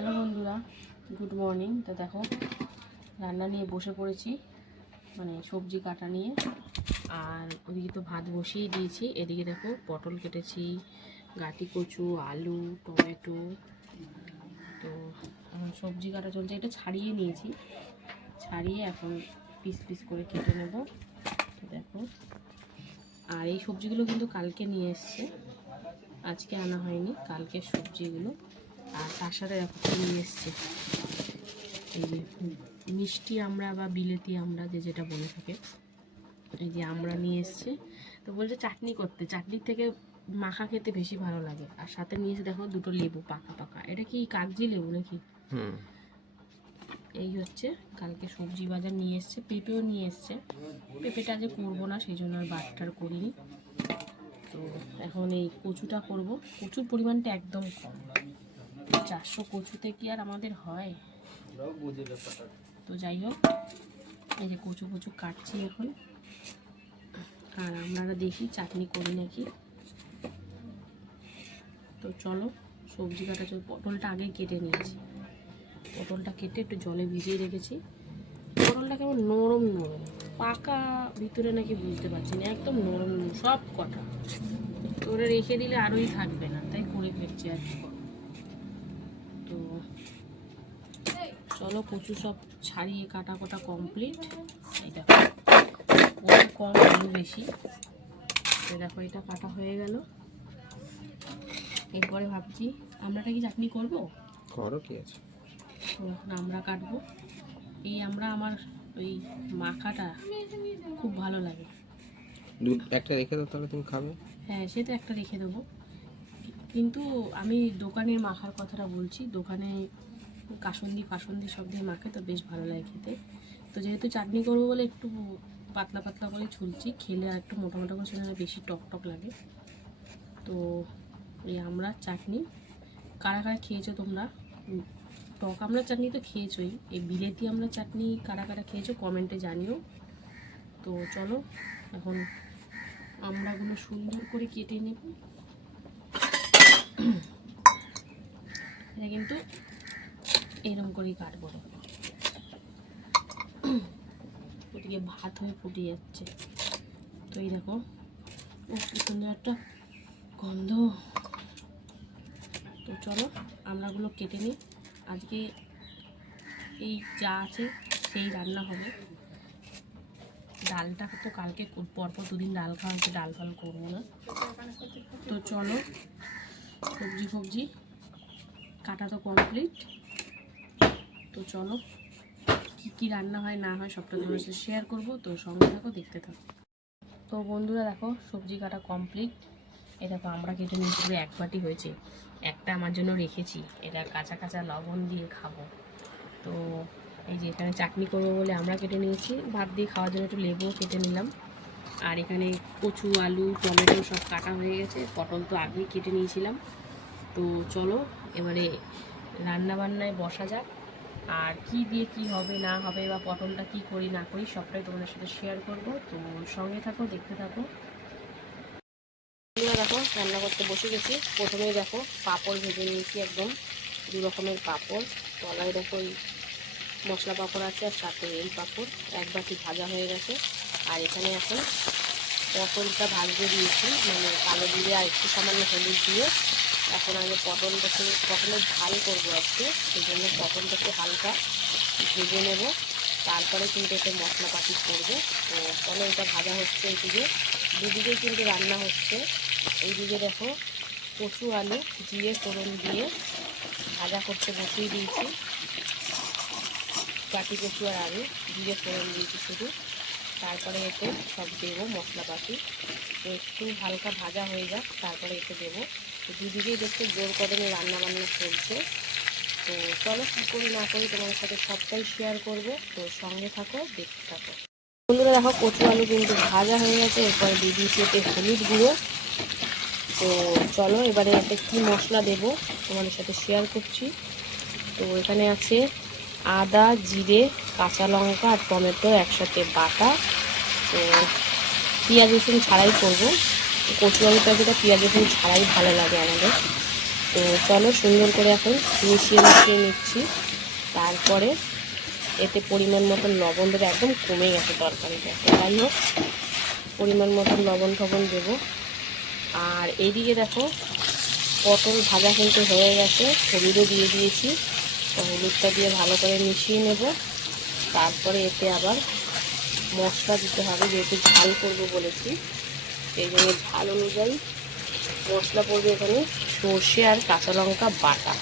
Hello বন্ধুরা, good morning. তো দেখো, রান্না নিয়ে বসে পড়েছি মানে সবজি কাটা নিয়ে। আর ওদিকে তো ভাত বসিয়ে দিয়েছি, এদিকে দেখো পটল কেটেছি, গাটি কচু, আলু, টমেটো। তো এখন সবজি কাটা চলছে, এটা ছাড়িয়ে নিয়েছি। ছাড়িয়ে এখন পিস পিস করে কেটে নেব। তো দেখো, আর এই সবজিগুলো কিন্তু কালকে নিয়ে এসছে। আজকে আনা হয়নি, কালকের সবজিগুলো। আর তার সাথে নিয়ে এসছে। এই যে মিষ্টি আমরা বা বিলেতি আমরা যে যেটা বলে থাকে এই যে আমরা নিয়ে এসছে। তো বলছে চাটনি করতে চাটনির থেকে মাখা খেতে বেশি ভালো লাগে। আর সাথে নিয়ে এসে দেখো দুটো লেবু পাকা পাকা। এটা কি কাগজি লেবু নাকি? হুম। এই হচ্ছে কালকে সবজি বাজার নিয়ে এসছে পেঁপেও নিয়ে এসছে। পেঁপেটা যে করব না সেই জন্য আর বাটটার করিনি। তো এখন এই কচুটা করব। কচুর পরিমাণটা একদম কম। চারশো কচুতে কি আর আমাদের হয়? তো যাই হোক এই যে কচু কচু কাটছি এখন। আর আপনারা দেখি চাটনি করি নাকি? তো চলো সবজি কাটা চল পটলটা আগে কেটে নিয়েছি। পটলটা কেটে একটু জলে ভিজিয়ে রেখেছি। পটলটা কেমন নরম নরম পাকা ভিতরে নাকি বুঝতে পারছি না একদম নরম নরম সব কটা। তো ওরা রেখে দিলে আরোই থাকবে না তাই করে ফেলছি আর কি করব। তো চলো কচু সব ছাড়িয়ে কাটা কাটা কমপ্লিট এই দেখো কচু কম আলু বেশি। তো দেখো এটা কাটা হয়ে গেল। এরপরে ভাবছি আমরাটা কি চাটনি করব? করো কি আছে। এখন আমরা কাটবো। এই আমরা আমার ওই মাখাটা খুব ভালো লাগে। একটা রেখে দাও তাহলে তুমি খাবে। হ্যাঁ সেটা একটা রেখে দেবো। কিন্তু আমি দোকানের মাখার কথাটা বলছি দোকানে কাসন্দি ফাসন্দি সব দিয়ে মাখে তো বেশ ভালো লাগে খেতে। তো যেহেতু চাটনি করব বলে একটু পাতলা পাতলা করে ছুলছি, খেলে আর একটু মোটা মোটা করে ছুলে বেশি টক টক লাগে। তো এই আমরা চাটনি। কারা কারা খেয়েছো তোমরা? টক আমরা চাটনি তো খেয়েছোই। এই বিলেতি আমরা চাটনি কারা কারা খেয়েছো কমেন্টে জানিও। তো চলো, এখন আমড়াগুলো সুন্দর করে কেটে নেব। এটা কিন্তু এরকম করেই কাটবো। ওদিকে ভাত হয়ে ফুটে যাচ্ছে। তো এই দেখো সুন্দর একটা গন্ধ। তো চলো আমড়াগুলো কেটে নিই। আজকে এই যা আছে সেই রান্না হবে। ডালটা তো কালকে পরপর দুদিন ডাল খাওয়া হচ্ছে ডাল ফাল করব না। তো চলো সবজি ফবজি কাটা তো কমপ্লিট তো চলো, কী কী রান্না হয়, না হয়, সবটা তোমার সাথে শেয়ার করব। তো সঙ্গে থাকো, দেখতে থাকো। তো বন্ধুরা দেখো, সবজি কাটা কমপ্লিট এ দেখো, আমরা কেটে নিয়ে পুরো এক বাটি হয়েছে। একটা আমার জন্য রেখেছি। এটা কাঁচা কাঁচা লবণ দিয়ে খাব। তো এই যে এখানে চাটনি করব বলে আমরা কেটে নিয়েছি। ভাত দিয়ে খাওয়ার জন্য একটু লেবুও কেটে নিলাম। আর এখানে কচু, আলু, টমেটো সব কাটা হয়ে গেছে। পটল তো আগেই কেটে নিয়েছিলাম। তো চলো, এবারে রান্না বান্নায় বসা যাক। আর কি দিয়ে কি হবে, না হবে, বা পটলটা কি করি, না করি, সবটাই তোমাদের সাথে শেয়ার করব। তো সঙ্গে থাকো, দেখতে থাকো। দেখো, রান্না করতে বসে গেছি। প্রথমেই দেখো, পাঁপড় ভেজে নিয়েছি একদম। দু রকমের পাঁপড় তলায় দেখো এই মশলা পাঁপড় আছে, আর সাথে এই পাঁপড়। এক বাটি ভাজা হয়ে গেছে। আর এখানে এখন পটলটা ভাজতে দিয়েছি মানে কালো দিয়ে আর একটু সামান্য হলুদ দিয়ে। এখন আগে পটলটাকে পটলের ঝাল করব আজকে, সেই জন্য পটলটাকে হালকা ভেজে নেব। তারপরে কিন্তু এতে মশলাপাতি করব। তো চলো, এটা ভাজা হচ্ছে এইদিকে। দুদিকেই কিন্তু রান্না হচ্ছে। এইদিকে দেখো, কচু আলু জিরে ফোড়ন দিয়ে ভাজা করতে বসিয়ে দিয়েছি। কাটি কচু আর আলু জিরে ফোড়ন দিয়েছি শুধু। তারপরে এতে সব দেবো মশলাপাতি। তো একটু হালকা ভাজা হয়ে যাক, তারপরে এতে দেবো দুদিকেই দেখতে জোর কদমে রান্না বান্না চলছে। তো চলো কী করি না করি তোমাদের সাথে সবটাই শেয়ার করব। তো সঙ্গে থাকো, দেখতে থাকো। বন্ধুরা দেখো, কচু আলু কিন্তু ভাজা হয়ে গেছে, এরপরে দিয়ে দিয়েছি হলুদ গুঁড়ো। তো চলো, এবারে একটা কী মশলা দেবো তোমাদের সাথে শেয়ার করছি। তো এখানে আছে আদা, জিরে, কাঁচা লঙ্কা আর টমেটো একসাথে বাটা। তো পেঁয়াজ রসুন ছাড়াই করব। কচু আলুটা যেটা পেঁয়াজ রসুন ছাড়াই ভালো লাগে আমাদের। তো চলো সুন্দর করে এখন মিশিয়ে মিশিয়ে নিচ্ছি। তারপরে এতে পরিমাণ মতন লবণ দেবে, একদম কমে গেছে তরকারিটা। তো যাই হোক পরিমাণ মতন লবণ টবণ দেবো। আর এইদিকে দেখো, পটল ভাজা কিন্তু হয়ে গেছে, হলুদও দিয়ে দিয়েছি। তো হলুদটা দিয়ে ভালো করে মিশিয়ে নেব। তারপরে এতে আবার মশলা দিতে হবে, যেহেতু ঝাল করব বলেছি। এই জন্য ঝাল অনুযায়ী মশলা পড়বে এখানে সর্ষে আর কাঁচা লঙ্কা বাটা।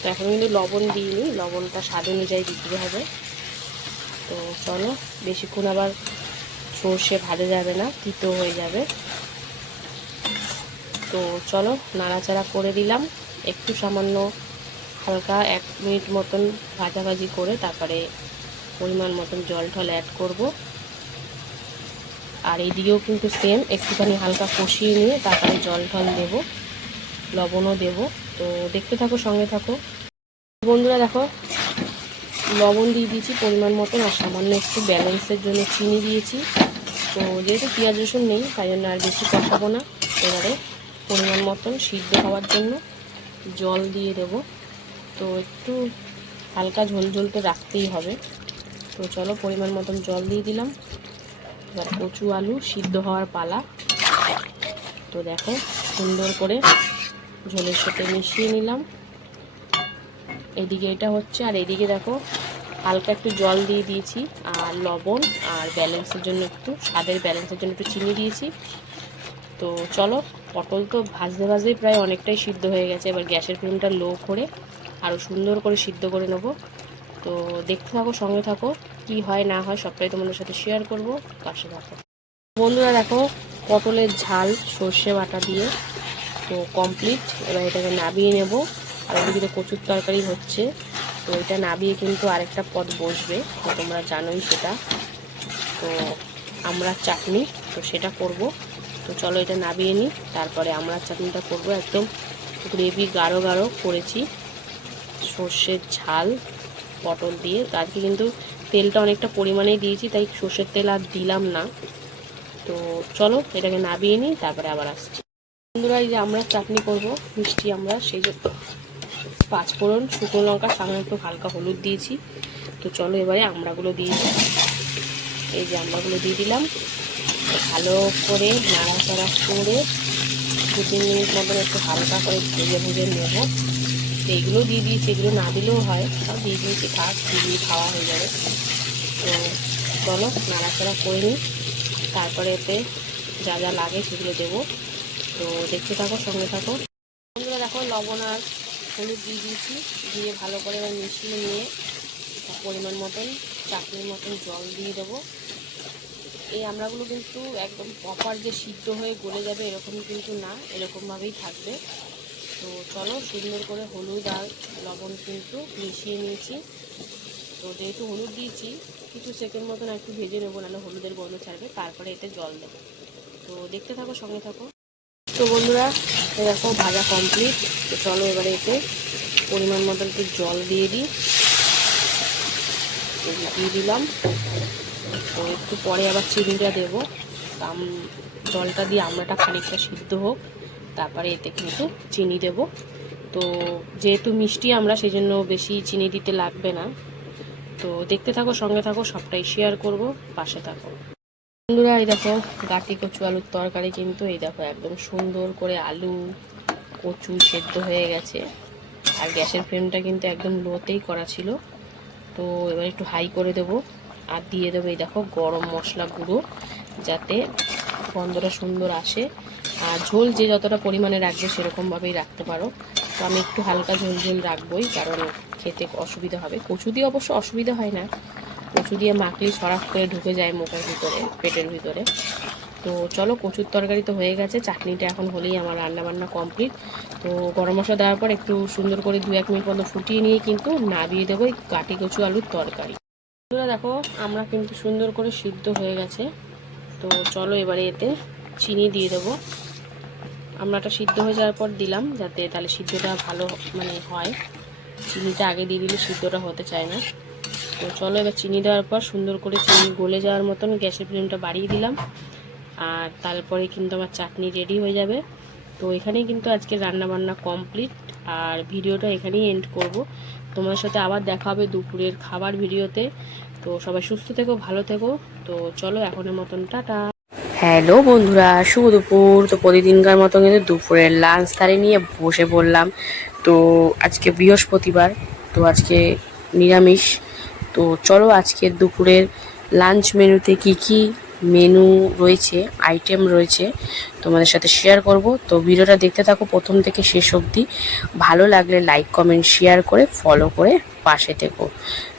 তো এখন কিন্তু লবণ দিইনি, লবণটা স্বাদ অনুযায়ী দিতে হবে। তো চলো, বেশিক্ষণ আবার সর্ষে ভাজা যাবে না, তিতো হয়ে যাবে। তো চলো, নাড়াচাড়া করে দিলাম। একটু সামান্য হালকা এক মিনিট মতন ভাজাভাজি করে তারপরে পরিমাণ মতন জল টল অ্যাড করব। আর এইদিকেও কিন্তু সেম একটুখানি হালকা কষিয়ে নিয়ে তারপরে জল টল দেব, লবণও দেব। তো দেখতে থাকো, সঙ্গে থাকো। বন্ধুরা দেখো, লবণ দিয়ে দিয়েছি পরিমাণ মতন আর সামান্য একটু ব্যালেন্সের জন্য চিনি দিয়েছি। তো যেহেতু পেঁয়াজ রসুন নেই, তাই জন্য আর বেশি কষাবো না। এবারে পরিমাণ মতন সিদ্ধ হওয়ার জন্য জল দিয়ে দেব। তো একটু হালকা ঝোল ঝোল তো রাখতেই হবে। তো চলো পরিমাণ মতন জল দিয়ে দিলাম। এবার কচু আলু সিদ্ধ হওয়ার পালা। তো দেখো, সুন্দর করে ঝোলের সাথে মিশিয়ে নিলাম। এদিকে এটা হচ্ছে, আর এদিকে দেখো, হালকা একটু জল দিয়ে দিয়েছি, আর লবণ আর ব্যালেন্সের জন্য একটু, স্বাদের ব্যালেন্সের জন্য একটু চিনি দিয়েছি। তো চলো, পটল তো ভাজতে ভাজতেই প্রায় অনেকটাই সিদ্ধ হয়ে গেছে। এবার গ্যাসের ফ্লেমটা লো করে আরও সুন্দর করে সিদ্ধ করে নেব। তো দেখতে থাকো, সঙ্গে থাকো, কি হয়, না হয়, সবটাই তোমাদের সাথে শেয়ার করব, পাশে থাকো। বন্ধুরা দেখো, পটলের ঝাল, সর্ষে বাটা দিয়ে, তো কমপ্লিট এবার এটাকে নাবিয়ে নেব, আর ওদিকে কচুর তরকারি হচ্ছে, তো এটা নাবিয়ে কিন্তু আরেকটা পদ বসবে, তো তোমরা জানোই সেটা। তো আমরা চাটনি, তো সেটা করব। তো চলো এটা নাবিয়ে নিই, তারপরে আমরা চাটনিটা করব। একদম গ্রেভি গাঢ় গাঢ় করেছি, সর্ষের ঝাল। পটল দিয়ে। আজকে কিন্তু তেলটা অনেকটা পরিমাণেই দিয়েছি, তাই সর্ষের তেল আর দিলাম না। তো চলো, এটাকে নাবিয়ে নিই, তারপরে আবার আসছি। বন্ধুরা, এই যে আমরা চাটনি করব, মিষ্টি আমরা, সেই জন্য পাঁচফোড়ন, শুকনো লঙ্কা সামনে একটু হালকা হলুদ দিয়েছি। তো চলো, এবারে আমড়াগুলো দিয়ে এই যে আমড়াগুলো দিয়ে দিলাম। ভালো করে নাড়াচাড়া করে দু তিন মিনিট মতন একটু হালকা করে ভেজে ভেজে নেব। তো এইগুলো দিয়ে দিয়েছি, এগুলো না দিলেও হয়। তাও দিয়ে দিয়েছি, থাক, দিয়ে খাওয়া হয়ে যাবে। তো চলো, নাড়াচাড়া করে নিই। তারপরে এতে যা যা লাগে সেগুলো দেবো। তো দেখতে থাকো, সঙ্গে থাকো। বন্ধুরা, দেখো, লবণ আর হলুদ দিয়ে দিয়েছি। দিয়ে ভালো করে এবার মিশিয়ে নিয়ে পরিমাণ মতন, চাটনির মতন জল দিয়ে দেবো। এই আমড়াগুলো কিন্তু একদম প্রপার যে সিদ্ধ হয়ে গলে যাবে এরকম কিন্তু না, এরকমভাবেই থাকবে। তো চলো সুন্দর করে হলুদ আর লবণ কিন্তু মিশিয়ে নিয়েছি। তো যেহেতু হলুদ দিয়েছি, কিছু সেকেন্ড মতন একটু ভেজে নেব, নাহলে হলুদের গন্ধ ছাড়বে, তারপরে এতে জল দেবো। তো দেখতে থাকো, সঙ্গে থাকো। তো বন্ধুরা এরকম ভাজা কমপ্লিট তো চলো এবারে এতে পরিমাণ মতন একটু জল দিয়ে দিই। দিয়ে দিলাম। তো একটু পরে আবার চিনিটা দেবো। জলটা দিয়ে আমরাটা খানিকটা সিদ্ধ হোক। তারপরে এতে কিন্তু চিনি দেব। তো যেহেতু মিষ্টি, আমরা সেই জন্য বেশি চিনি দিতে লাগবে না। তো দেখতে থাকো, সঙ্গে থাকো, সবটাই শেয়ার করব, পাশে থাকো। বন্ধুরা, এই দেখো, গাটি কচু আলুর তরকারি কিন্তু, এই দেখো, একদম সুন্দর করে আলু কচু সেদ্ধ হয়ে গেছে। আর গ্যাসের ফ্লেমটা কিন্তু একদম লোতেই করা ছিল। তো এবার একটু হাই করে দেবো। আর দিয়ে দেবো, এই দেখো, গরম মশলা গুঁড়ো, যাতে গন্ধটা সুন্দর আসে। আর ঝোল যে যতটা পরিমাণে রাখবে সেরকমভাবেই রাখতে পারো। তো আমি একটু হালকা ঝোল ঝোল রাখবোই, কারণ খেতে অসুবিধা হবে। কচু দিয়ে অবশ্য অসুবিধা হয় না। কচু দিয়ে মাখলেই সরাফ করে ঢুকে যায় মুখের ভিতরে, পেটের ভিতরে। তো চলো, কচুর তরকারি তো হয়ে গেছে। চাটনিটা এখন হলেই আমার রান্না বান্না কমপ্লিট। তো গরম মশলা দেওয়ার পর একটু সুন্দর করে দু এক মিনিট পর্যন্ত ফুটিয়ে নিয়ে কিন্তু নাবিয়ে দেবো এই কাটি কচু আলুর তরকারি। দেখো, আমরা কিন্তু সুন্দর করে সিদ্ধ হয়ে গেছে। তো চলো এবারে এতে চিনি দিয়ে দেবো। আমরাটা সিদ্ধ হয়ে যাওয়ার পর দিলাম, যাতে তাহলে সিদ্ধটা ভালো মানে হয়। চিনিটা আগে দিয়ে দিলে সিদ্ধটা হতে চায় না। তো চলো এবার চিনি দেওয়ার পর সুন্দর করে চিনি গলে যাওয়ার মতন গ্যাসের ফ্লেমটা বাড়িয়ে দিলাম। আর তারপরে কিন্তু আমার চাটনি রেডি হয়ে যাবে। তো এখানেই কিন্তু আজকে রান্না বান্না কমপ্লিট। আর ভিডিওটা এখানেই এন্ড করব। তোমার সাথে আবার দেখা হবে দুপুরের খাবার ভিডিওতে। তো সবাই সুস্থ থেকো, ভালো থেকো। তো চলো এখনের মতন, টাটা। হ্যালো বন্ধুরা, শুভ দুপুর। তো প্রতিদিনকার মতো কিন্তু দুপুরের লাঞ্চ থালি নিয়ে বসে পড়লাম। তো আজকে বৃহস্পতিবার, তো আজকে নিরামিষ। তো চলো আজকে দুপুরের লাঞ্চ মেনুতে কি কি মেনু রয়েছে আইটেম রয়েছে তোমাদের সাথে শেয়ার করব। তো ভিডিওটা দেখতে থাকো প্রথম থেকে শেষ অবধি। ভালো লাগলে লাইক কমেন্ট শেয়ার করে ফলো করে পাশে থেকো।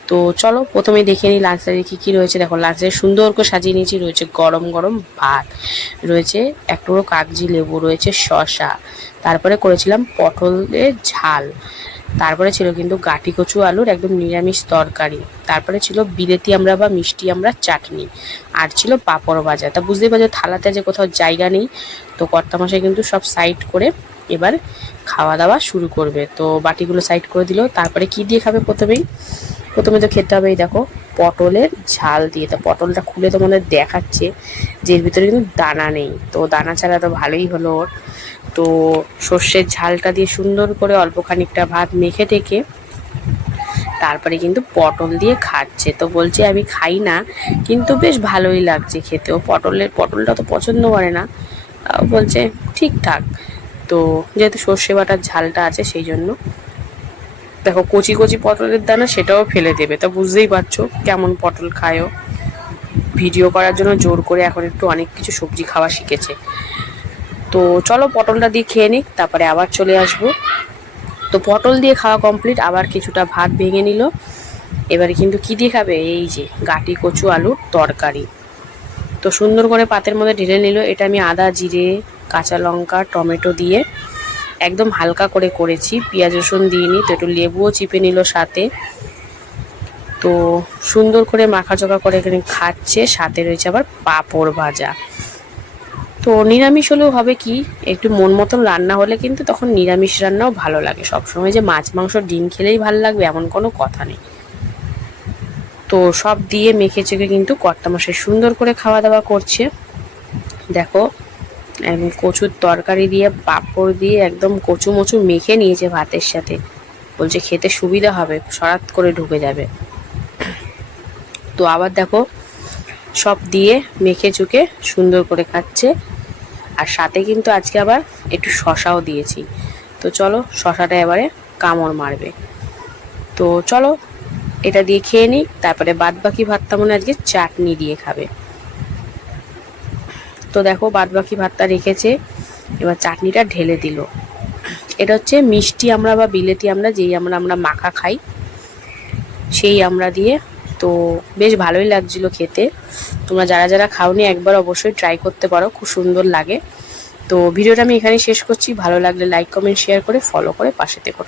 তো চলো প্রথমে দেখে নিই লাঞ্চে কী কী রয়েছে। দেখো লাঞ্চে সুন্দর করে সাজিয়ে নিয়েছি, রয়েছে গরম গরম ভাত, রয়েছে এক টুকরো কাগজি লেবু, রয়েছে শসা, তারপরে করেছিলাম পটলের ঝাল, তারপরে ছিল কিন্তু গাটি কচু আলুর একদম নিরামিষ তরকারি, তারপরে ছিল বিলেতি আমরা বা মিষ্টি আমরা চাটনি, আর ছিল পাঁপড় ভাজা। তা বুঝতেই পারছ, থালাতে যে কোথাও জায়গা নেই, তো কর্তামশাই কিন্তু সব সাইড করে এবার খাওয়া দাওয়া শুরু করবে। তো বাটিগুলো সাইড করে দিল, তারপরে কি দিয়ে খাবে প্রথমেই? প্রথমে তো খেতে হবে, এই দেখো, পটলের ঝাল দিয়ে, তো পটলটা খুলে তোমাদের দেখাচ্ছে যে এর ভিতরে কিন্তু দানা নেই। তো দানা ছাড়া তো ভালোই হলো ওর। তো সর্ষের ঝালটা দিয়ে সুন্দর করে অল্প খানিকটা ভাত মেখে টেকে তারপরে কিন্তু পটল দিয়ে খাচ্ছে। তো বলছে আমি খাই না, কিন্তু বেশ ভালোই লাগছে খেতে। ও পটলের, পটলটা তো পছন্দ করে না। বলছে ঠিকঠাক তো যেহেতু সর্ষে বাটার ঝালটা আছে, সেই জন্য দেখো, কচি কচি পটলের দানা সেটাও ফেলে দেবে। তা বুঝতেই পারছ কেমন পটল খায়ও ভিডিও করার জন্য জোর করে এখন একটু অনেক কিছু সবজি খাওয়া শিখেছে। তো চলো পটলটা দিয়ে খেয়ে নিক, তারপরে আবার চলে আসব। তো পটল দিয়ে খাওয়া কমপ্লিট আবার কিছুটা ভাত ভেঙে নিল। এবারে কিন্তু কি দিয়ে খাবে? এই যে গাটি কচু আলুর তরকারি। তো সুন্দর করে পাতের মধ্যে ঢেলে নিল। এটা আমি আদা, জিরে, কাঁচা লঙ্কা, টমেটো দিয়ে একদম হালকা করে করেছি। পেঁয়াজ, রসুন দিইনি, তো একটু লেবুও চিপে নিল সাথে। তো সুন্দর করে মাখাচোকা করে এখানে খাচ্ছে, সাথে রয়েছে আবার পাঁপড় ভাজা। তো নিরামিষ হলেও হবে কি, একটু মন মতন রান্না হলে কিন্তু তখন নিরামিষ রান্নাও ভালো লাগে। সবসময় যে মাছ, মাংস, ডিম খেলেই ভালো লাগবে, এমন কোনো কথা নেই। তো সব দিয়ে মেখে চেখে কিন্তু কর্তা কর্তামশাই সুন্দর করে খাওয়া দাওয়া করছে। দেখো কচুর তরকারি দিয়ে, পাঁপড় দিয়ে একদম কচু মচু মেখে নিয়েছে ভাতের সাথে। বলছে খেতে সুবিধা হবে, সরাত করে ঢুকে যাবে। তো আবার দেখো, সব দিয়ে মেখে চুকে সুন্দর করে খাচ্ছে আর সাথে কিন্তু আজকে আবার একটু শশাও দিয়েছি। তো চলো, শশাটা এবারে কামড় মারবে। তো চলো, এটা দিয়ে খেয়ে নিই, তারপরে বাদ বাকি ভাতটা মনে আজকে চাটনি দিয়ে খাবে। তো দেখো বাদ বাকি ভাতটা রেখেছে। এবার চাটনিটা ঢেলে দিল। এটা হচ্ছে মিষ্টি আমরা বা বিলেতি আমরা যেই আমরা আমরা মাখা খাই, সেই আমরা দিয়ে। তো বেশ ভালোই লাগছিল খেতে। তোমরা যারা যারা খাওনি একবার অবশ্যই ট্রাই করতে পারো, খুব সুন্দর লাগে। তো ভিডিওটা আমি এখানে শেষ করছি। ভালো লাগলে লাইক কমেন্ট শেয়ার করে ফলো করে পাশে থেকো।